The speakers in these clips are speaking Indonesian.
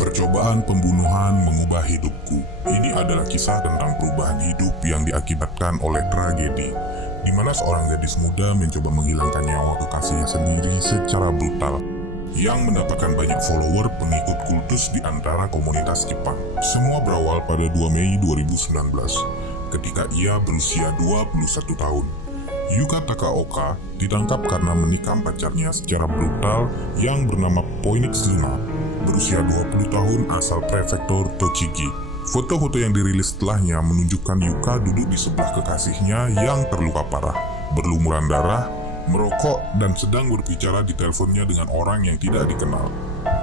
Percobaan pembunuhan mengubah hidupku. Ini adalah kisah tentang perubahan hidup yang diakibatkan oleh tragedi, di mana seorang gadis muda mencoba menghilangkan nyawa kekasihnya sendiri secara brutal, yang mendapatkan banyak follower pengikut kultus di antara komunitas Jepang. Semua berawal pada 2 Mei 2019, ketika ia berusia 21 tahun. Yuka Takaoka ditangkap karena menikam pacarnya secara brutal yang bernama Phoenix Luna, berusia 20 tahun asal prefektur Tochigi. Foto-foto yang dirilis setelahnya menunjukkan Yuka duduk di sebelah kekasihnya yang terluka parah, berlumuran darah, merokok, dan sedang berbicara di teleponnya dengan orang yang tidak dikenal.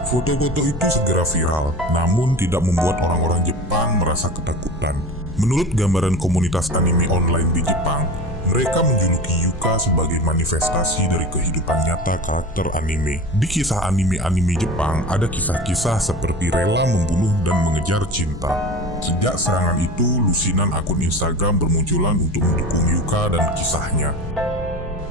Foto-foto itu segera viral, namun tidak membuat orang-orang Jepang merasa ketakutan. Menurut gambaran komunitas anime online di Jepang, mereka menjuluki Yuka sebagai manifestasi dari kehidupan nyata karakter anime. Di kisah anime-anime Jepang, ada kisah-kisah seperti rela membunuh dan mengejar cinta. Sejak serangan itu, lusinan akun Instagram bermunculan untuk mendukung Yuka dan kisahnya.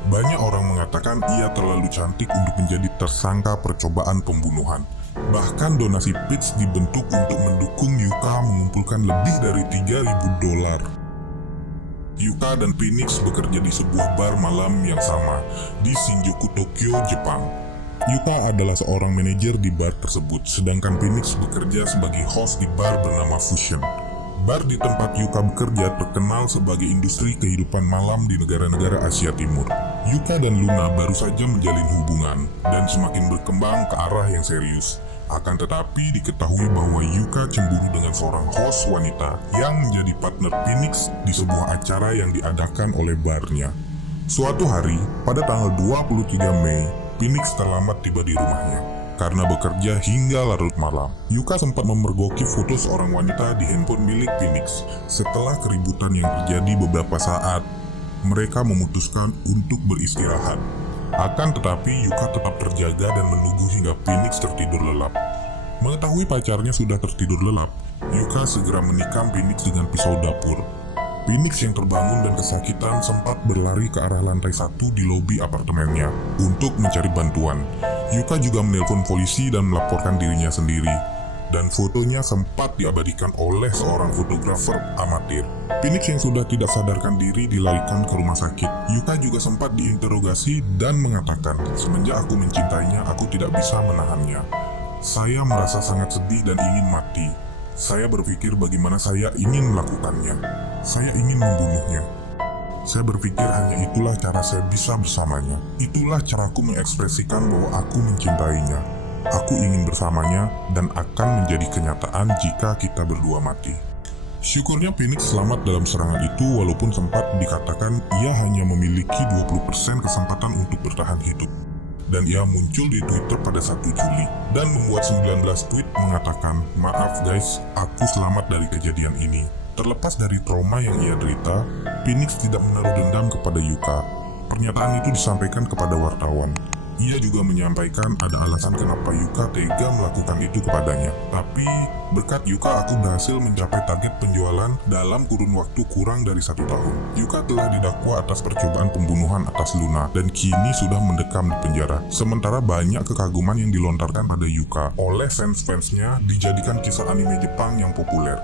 Banyak orang mengatakan ia terlalu cantik untuk menjadi tersangka percobaan pembunuhan. Bahkan donasi pitch dibentuk untuk mendukung Yuka mengumpulkan lebih dari $3.000. Yuka dan Phoenix bekerja di sebuah bar malam yang sama di Shinjuku, Tokyo, Jepang. Yuka adalah seorang manajer di bar tersebut, sedangkan Phoenix bekerja sebagai host di bar bernama Fusion. Bar di tempat Yuka bekerja terkenal sebagai industri kehidupan malam di negara-negara Asia Timur. Yuka dan Luna baru saja menjalin hubungan dan semakin berkembang ke arah yang serius. Akan tetapi diketahui bahwa Yuka cemburu dengan seorang host wanita yang menjadi partner Phoenix di sebuah acara yang diadakan oleh barnya. Suatu hari, pada tanggal 23 Mei, Phoenix terlambat tiba di rumahnya. Karena bekerja hingga larut malam, Yuka sempat memergoki foto seorang wanita di handphone milik Phoenix. Setelah keributan yang terjadi beberapa saat, mereka memutuskan untuk beristirahat. Akan tetapi Yuka tetap terjaga dan menunggu hingga Phoenix tertidur lelap. Mengetahui pacarnya sudah tertidur lelap, Yuka segera menikam Phoenix dengan pisau dapur. Phoenix yang terbangun dan kesakitan sempat berlari ke arah lantai 1 di lobi apartemennya untuk mencari bantuan. Yuka juga menelpon polisi dan melaporkan dirinya sendiri, dan fotonya sempat diabadikan oleh seorang fotografer amatir. Phoenix yang sudah tidak sadarkan diri dilarikan ke rumah sakit. Yuka juga sempat diinterogasi dan mengatakan, "Semenjak aku mencintainya, aku tidak bisa menahannya. Saya merasa sangat sedih dan ingin mati. Saya berpikir bagaimana saya ingin melakukannya. Saya ingin membunuhnya. Saya berpikir hanya itulah cara saya bisa bersamanya. Itulah caraku mengekspresikan bahwa aku mencintainya. Aku ingin bersamanya dan akan menjadi kenyataan jika kita berdua mati." Syukurnya Phoenix selamat dalam serangan itu, walaupun sempat dikatakan ia hanya memiliki 20% kesempatan untuk bertahan hidup. Dan ia muncul di Twitter pada 1 Juli dan membuat 19 tweet mengatakan, "Maaf guys, aku selamat dari kejadian ini." Terlepas dari trauma yang ia derita, Phoenix tidak menaruh dendam kepada Yuka. Pernyataan itu disampaikan kepada wartawan. Ia juga menyampaikan ada alasan kenapa Yuka tega melakukan itu kepadanya. Tapi, berkat Yuka aku berhasil mencapai target penjualan dalam kurun waktu kurang dari 1 tahun. Yuka telah didakwa atas percobaan pembunuhan atas Luna dan kini sudah mendekam di penjara. Sementara banyak kekaguman yang dilontarkan pada Yuka oleh fans-fansnya dijadikan kisah anime Jepang yang populer.